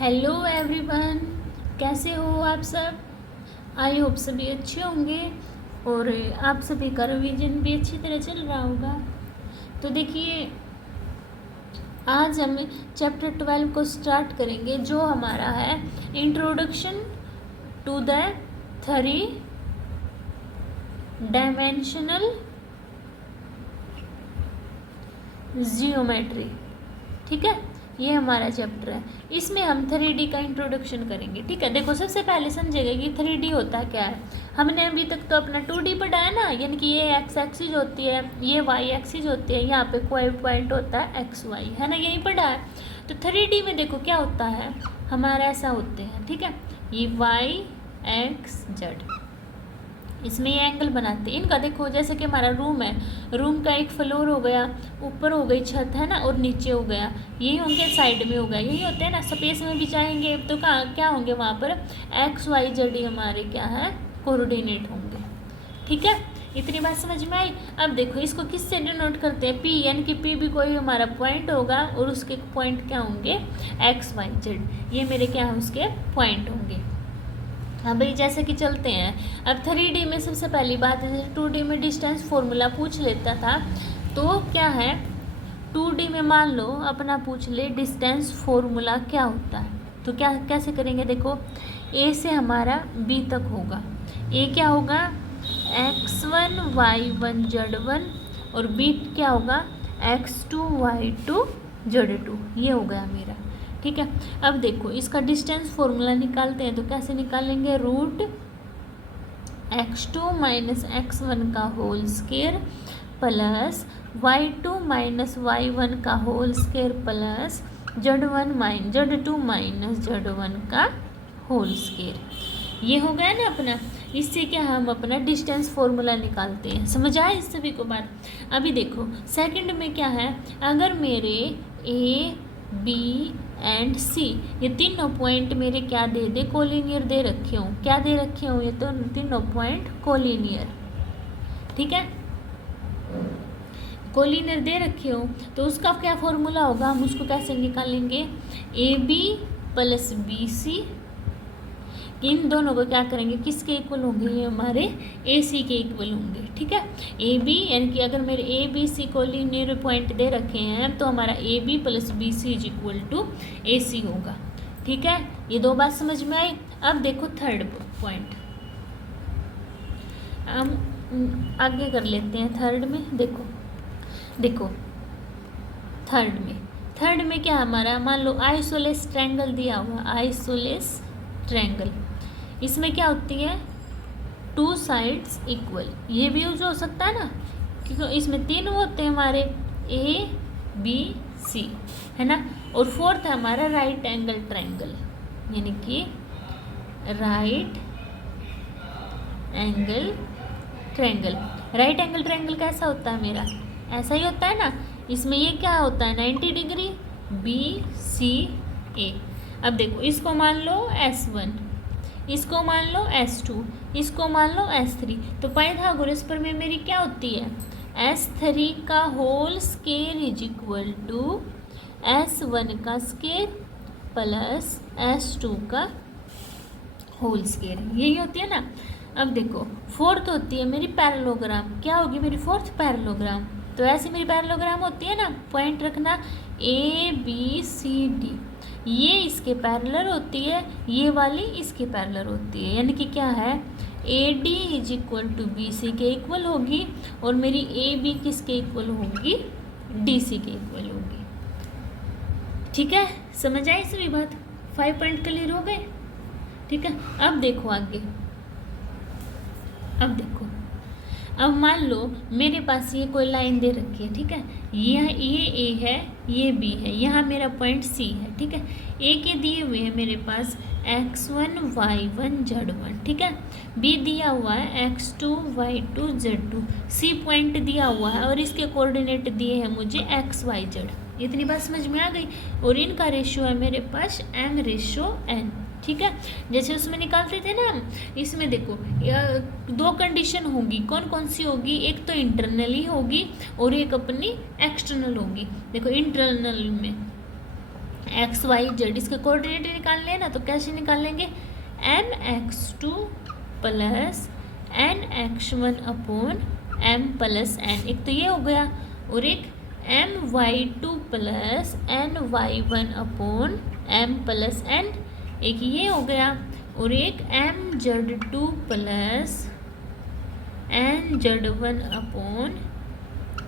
Hello everyone, कैसे हो आप सब। आई होप सभी अच्छे होंगे और आप सभी का रिवीजन भी अच्छी तरह चल रहा होगा। तो देखिए, आज हम चैप्टर 12 को स्टार्ट करेंगे, जो हमारा है introduction to the 3 dimensional geometry. ठीक है, ये हमारा चैप्टर है। इसमें हम 3D का इंट्रोडक्शन करेंगे। ठीक है, देखो सबसे पहले समझेगा कि 3D होता क्या है। हमने अभी तक तो अपना 2D पढ़ा है ना, यानी कि ये एक्स एक्सिस होती है, ये वाई एक्सिस होती है, यहाँ पे कोई पॉइंट होता है एक्स वाई, है ना, यही पढ़ा है। तो 3D में देखो क्या होता है, हमारा ऐसा होते हैं। ठीक है, ये वाई एक्स जेड, इसमें ये एंगल बनाते हैं इनका। देखो जैसे कि हमारा रूम है, रूम का एक फ्लोर हो गया, ऊपर हो गई छत, है ना, और नीचे हो गया, यही होंगे, साइड में हो गया, यही होते हैं ना। स्पेस में भी चाहेंगे तो कहाँ क्या होंगे, वहाँ पर एक्स वाई जेड हमारे क्या है, कोऑर्डिनेट होंगे। ठीक है, इतनी बात समझ में आई। अब देखो इसको किससे डिनोट करते हैं, पी, यानी कि पी भी कोई हमारा पॉइंट होगा और उसके पॉइंट क्या होंगे, एक्स वाई जेड, ये मेरे क्या है उसके पॉइंट होंगे। हाँ भाई, जैसे कि चलते हैं अब 3D में। सबसे पहली बात है, 2D में डिस्टेंस फॉर्मूला पूछ लेता था, तो क्या है 2D में मान लो अपना पूछ ले डिस्टेंस फॉर्मूला क्या होता है, तो क्या कैसे करेंगे। देखो A से हमारा B तक होगा, A क्या होगा x1 y1 z1 और B क्या होगा x2 y2 z2, ये हो गया मेरा। ठीक है, अब देखो इसका डिस्टेंस फॉर्मूला निकालते हैं, तो कैसे निकालेंगे, रूट x2 माइनस x1 का whole square plus y2 minus y1 का whole square plus z1 minus z2 minus z1 का होल स्क्वायर, ये हो गया ना अपना। इससे क्या हम अपना डिस्टेंस फॉर्मूला निकालते हैं। समझ आए इस सभी को बात। अभी देखो सेकंड में क्या है, अगर मेरे ए बी एंड सी, ये तीनों पॉइंट मेरे क्या दे दे, कोलिनियर दे रखे हों। क्या दे रखे हों, ये तो तीनों पॉइंट कोलिनियर। ठीक है, कोलिनियर दे रखे हो तो उसका क्या फॉर्मूला होगा, हम उसको कैसे निकालेंगे, A B plus B C, इन दोनों को क्या करेंगे, किसके इक्वल होंगे, ये हमारे ए सी के इक्वल होंगे। ठीक है, ए बी यानी कि अगर मेरे A B C collinear point दे रखे हैं तो हमारा A B plus B C is equal to A C होगा। ठीक है, ये दो बात समझ में आई। अब देखो थर्ड पॉइंट हम आगे कर लेते हैं। थर्ड में देखो देखो थर्ड में क्या हमारा, मान लो आइसोलेस ट्रायंगल दिया हुआ, आइसोलेस ट्रायंगल, इसमें क्या होती है, 2 साइड्स इक्वल, ये भी यूज हो सकता है ना, क्योंकि इसमें 3 होते हैं हमारे, ए बी सी, है ना, और फोर्थ है हमारा राइट एंगल ट्रायंगल, यानी कि right angle triangle. Right angle triangle कैसा होता है मेरा, ऐसा ही होता है ना, इसमें ये क्या होता है 90 डिग्री, बी सी ए। अब देखो इसको मान लो S1, इसको मान लो S2, इसको मान लो S3, तो पाइथागोरस प्रमेय मेरी क्या होती है, S3 का whole square is equal to S1 का स्क्वायर प्लस S2 का होल स्क्वायर, यही होती है ना। अब देखो फोर्थ होती है मेरी पैरेललोग्राम, क्या होगी मेरी फोर्थ पैरेललोग्राम, तो ऐसी मेरी पैरेललोग्राम होती है ना, पॉइंट रखना ए बी सी डी, ये इसके पैरेलल होती है, ये वाली इसके पैरेलल होती है, यानी कि क्या है A D is equal to B C के इक्वल होगी, और मेरी ए बी किसके इक्वल होगी, डी सी के इक्वल होगी। ठीक है, समझ आई सभी बात, 5 पॉइंट क्लियर हो गए। ठीक है, अब देखो आगे, अब देखो, अब मान लो मेरे पास ये कोई लाइन दे रखी है। ठीक है, ये ए है, ये बी है, यहाँ मेरा पॉइंट सी है। ठीक है, ए के दिए हुए हैं मेरे पास x1 y1 z1, ठीक है, बी दिया हुआ है x2 y2 z2, C point दिया हुआ है और इसके कोऑर्डिनेट दिए हैं मुझे x y z। इतनी बात समझ में आ गई, और इनका रेशियो है मेरे पास m/n। ठीक है, जैसे उसमें निकालते थे ना हम, इसमें देखो 2 कंडीशन होगी, कौन कौन सी होगी, एक तो इंटरनली होगी और एक अपनी एक्सटर्नल होगी। देखो इंटरनल में एक्स वाई जेड इसके कोऑर्डिनेट निकालने हैं ना, तो कैसे निकालेंगे, M X two plus N X one upon M plus N, एक तो ये हो गया, और एक M Y two plus N Y one upon M plus N, एक ये हो गया, और एक M Z two plus N Z one upon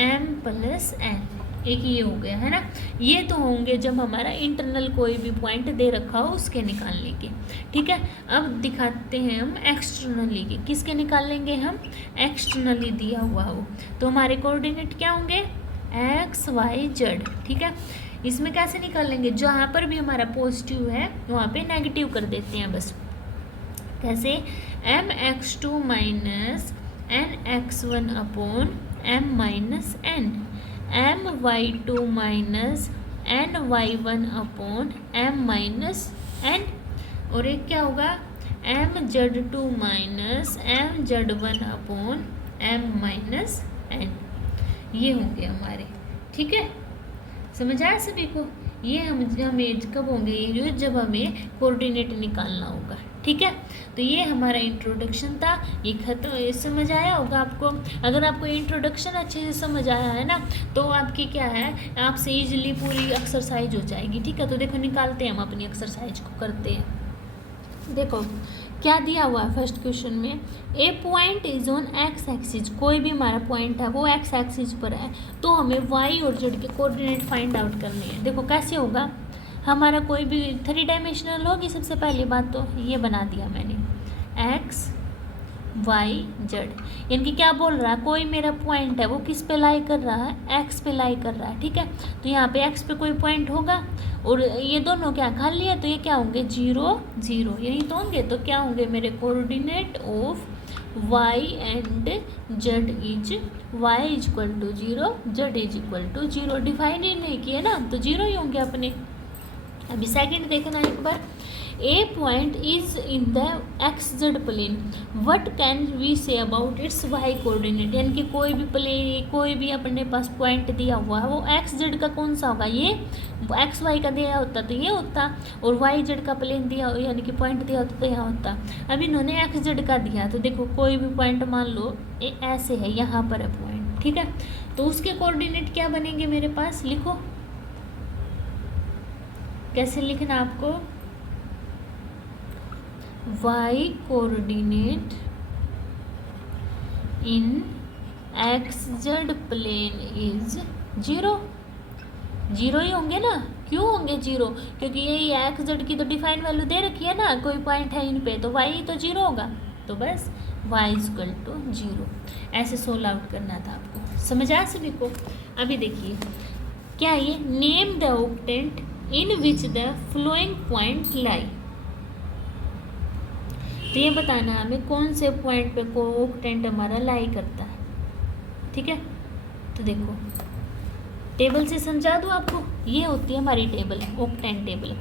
M plus N, एक ये हो गया, है ना। ये तो होंगे जब हमारा इंटरनल कोई भी पॉइंट दे रखा हो उसके निकालने के, ठीक है। अब दिखाते हैं हम एक्सटर्नली के, किसके निकालेंगे हम, एक्सटर्नली दिया हुआ हो, तो हमारे कोऑर्डिनेट क्या होंगे, एक्स वाई जेड, ठीक है। इसमें कैसे निकालेंगे, जहाँ पर भी हमारा पॉजिटिव है वहाँ पे नेगेटिव कर देते हैं बस, कैसे, M X two minus N X one upon M minus N, M Y two minus N Y one upon M minus N, और एक क्या होगा, M Z two minus M Z one upon M minus N, ये होंगे हमारे, ठीक है। समझ आया सभी को, ये हमें कब होंगे, ये जब हमें कोऑर्डिनेट निकालना होगा, ठीक है। तो ये हमारा इंट्रोडक्शन था, ये खत्म, समझ आया होगा आपको। अगर आपको इंट्रोडक्शन अच्छे से समझ आया है ना, तो आपकी क्या है, आपसे इजीली पूरी एक्सरसाइज हो जाएगी, ठीक है। तो देखो निकालते हैं हम अपनी एक्सरसाइज को, करते हैं। देखो क्या दिया हुआ है फर्स्ट क्वेश्चन में, A point is on X axis, कोई भी हमारा पॉइंट है वो एक्स एक्सिस पर है, तो हमें वाई और जेड के कोऑर्डिनेट फाइंड आउट करने हैं। देखो कैसे होगा, हमारा कोई भी 3 डायमेंशनल होगी, सबसे पहली बात तो ये बना दिया मैंने, एक्स वाई जेड, यानी कि क्या बोल रहा है, कोई मेरा पॉइंट है वो किस पे लाई कर रहा है, एक्स पे लाई कर रहा है, ठीक है। तो यहाँ पे एक्स पे कोई पॉइंट होगा, और ये दोनों क्या खाली है, तो ये क्या होंगे, 0 0, यही तो होंगे। तो क्या होंगे मेरे coordinate of Y and Z is Y is equal to 0, Z is equal to 0, define ही नहीं किए ना, तो 0 ही होंगे अपने। अभी सेकंड देखना एक बार, A point is in the X Z plane, what can we say about its Y coordinate, यानी कि कोई भी प्लेन, कोई भी अपने पास पॉइंट दिया हुआ है वो एक्स जेड का कौन सा होगा, ये एक्स वाई का दिया होता तो ये होता, और वाई जेड का प्लेन दिया यानी कि पॉइंट दिया होता तो यहाँ होता। अब इन्होंने एक्स जेड का दिया, तो देखो कोई भी पॉइंट मान लो ये ऐसे है, यहाँ पर है पॉइंट, ठीक है। तो उसके कोऑर्डिनेट क्या बनेंगे मेरे पास, लिखो कैसे लिखना आपको, y coordinate in X Z plane is 0, 0 ही होंगे ना, क्यों होंगे 0, क्योंकि यही एक्स जेड की तो डिफाइन वैल्यू दे रखी है ना, कोई पॉइंट है इन पे, तो y तो 0 होगा, तो बस y इज इक्वल टू 0, ऐसे सोल्व आउट करना था आपको। समझ आया सभी को। अभी देखिए क्या ये, name the octant in which the flowing point लाई, तो ये बताना हमें कौन से पॉइंट पे को ऑक्टेंट हमारा लाई करता है, ठीक है। तो देखो टेबल से समझा दूँ आपको, ये होती है हमारी table, octant table,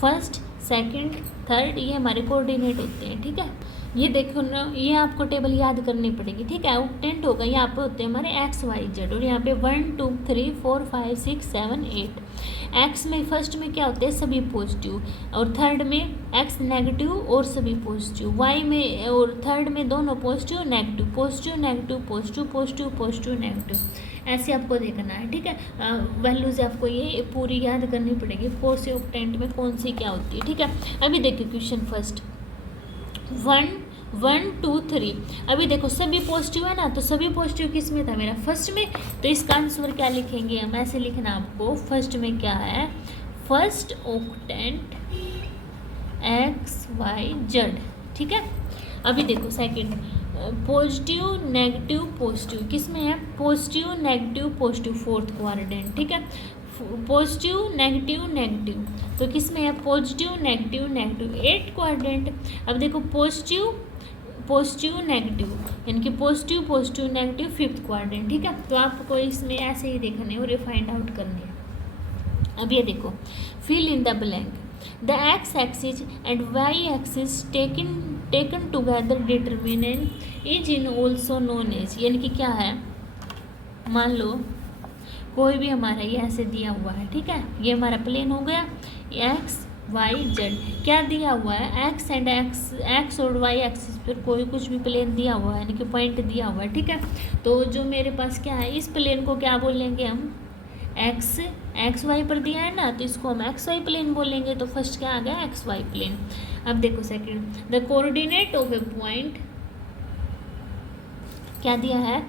first second third ये हमारे कोऑर्डिनेट होते हैं, ठीक है। ये देखो ना, ये आपको टेबल याद करनी पड़ेगी, ठीक है। ऑक्टेंट होगा, यहाँ पे होते हैं हमारे एक्स वाई जेड, और यहाँ पे 1 2 3 4 5 6 7 8, एक्स में फर्स्ट में क्या होते हैं, सभी पॉजिटिव, और थर्ड में एक्स नेगेटिव और सभी पॉजिटिव, वाई में और थर्ड में दोनों positive negative, positive negative positive positive positive negative, ऐसे आपको देखना है, ठीक है। वैल्यूज आपको ये पूरी याद करनी पड़ेगी, कौन से ऑक्टेंट में कौन सी क्या होती है, ठीक है। अभी देखिए क्वेश्चन फर्स्ट, 1 1 2 3, अभी देखो सभी पॉजिटिव है ना, तो सभी पॉजिटिव किस में था मेरा, फर्स्ट में, तो इसका आंसर क्या लिखेंगे हम, ऐसे लिखना आपको, फर्स्ट में क्या है, first octant X Y Z, ठीक है। अभी देखो सेकंड, पॉजिटिव नेगेटिव पॉजिटिव किस में है, positive negative positive, fourth quadrant, ठीक है। पॉजिटिव नेगेटिव नेगेटिव, तो किस में है, पॉजिटिव नेगेटिव नेगेटिव, 8 क्वाड्रेंट। अब देखो पॉजिटिव पॉजिटिव नेगेटिव, यानी कि positive positive negative, 5th quadrant, ठीक है। तो आपको इसमें ऐसे ही देखने और ये फाइंड आउट करने हैं। अब ये देखो, fill in the blank, the X axis and Y axis taken together determinant is in also known as, यानी कि क्या है, मान लो कोई भी हमारा ये ऐसे दिया हुआ है, ठीक है, ये हमारा प्लेन हो गया एक्स वाई जेड। क्या दिया हुआ है, एक्स एंड एक्स और वाई एक्सिस पर कोई कुछ भी प्लेन दिया हुआ है, यानी कि पॉइंट दिया हुआ है, ठीक है। तो जो मेरे पास क्या है, इस प्लेन को क्या बोलेंगे हम, एक्स वाई पर दिया है ना, तो इसको हम एक्स वाई प्लेन बोलेंगे। तो फर्स्ट क्या आ गया, एक्स वाई प्लेन। अब देखो second, the coordinate of a point, क्या दिया है,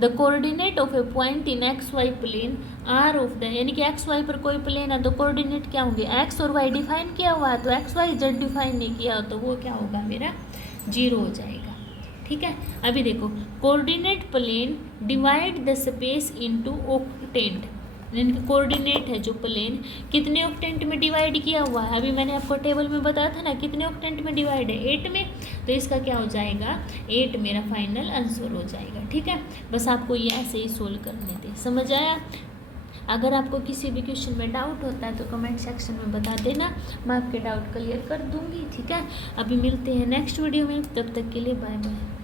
the coordinate of a point in X Y plane are of the, यानी कि एक्स वाई पर कोई प्लेन है तो कोऑर्डिनेट क्या होंगे, एक्स और वाई डिफाइन किया हुआ है, तो एक्स वाई जेड डिफाइन नहीं किया तो वो क्या होगा, मेरा 0 हो जाएगा, ठीक है। अभी देखो, coordinate plane divide the space into octant, यानी कि कोऑर्डिनेट है जो प्लेन कितने ऑक्टेंट में डिवाइड किया हुआ है, अभी मैंने आपको टेबल में बताया था ना कितने ऑक्टेंट में डिवाइड है, 8 में, तो इसका क्या हो जाएगा, 8 मेरा फाइनल आंसर हो जाएगा, ठीक है। बस आपको ये ऐसे ही सोल्व करने थे, समझ आया। अगर आपको किसी भी क्वेश्चन में डाउट होता है तो कमेंट सेक्शन में बता देना, मैं आपके डाउट क्लियर कर दूंगी, ठीक है। अभी मिलते हैं नेक्स्ट वीडियो में, तब तक के लिए बाय बाय।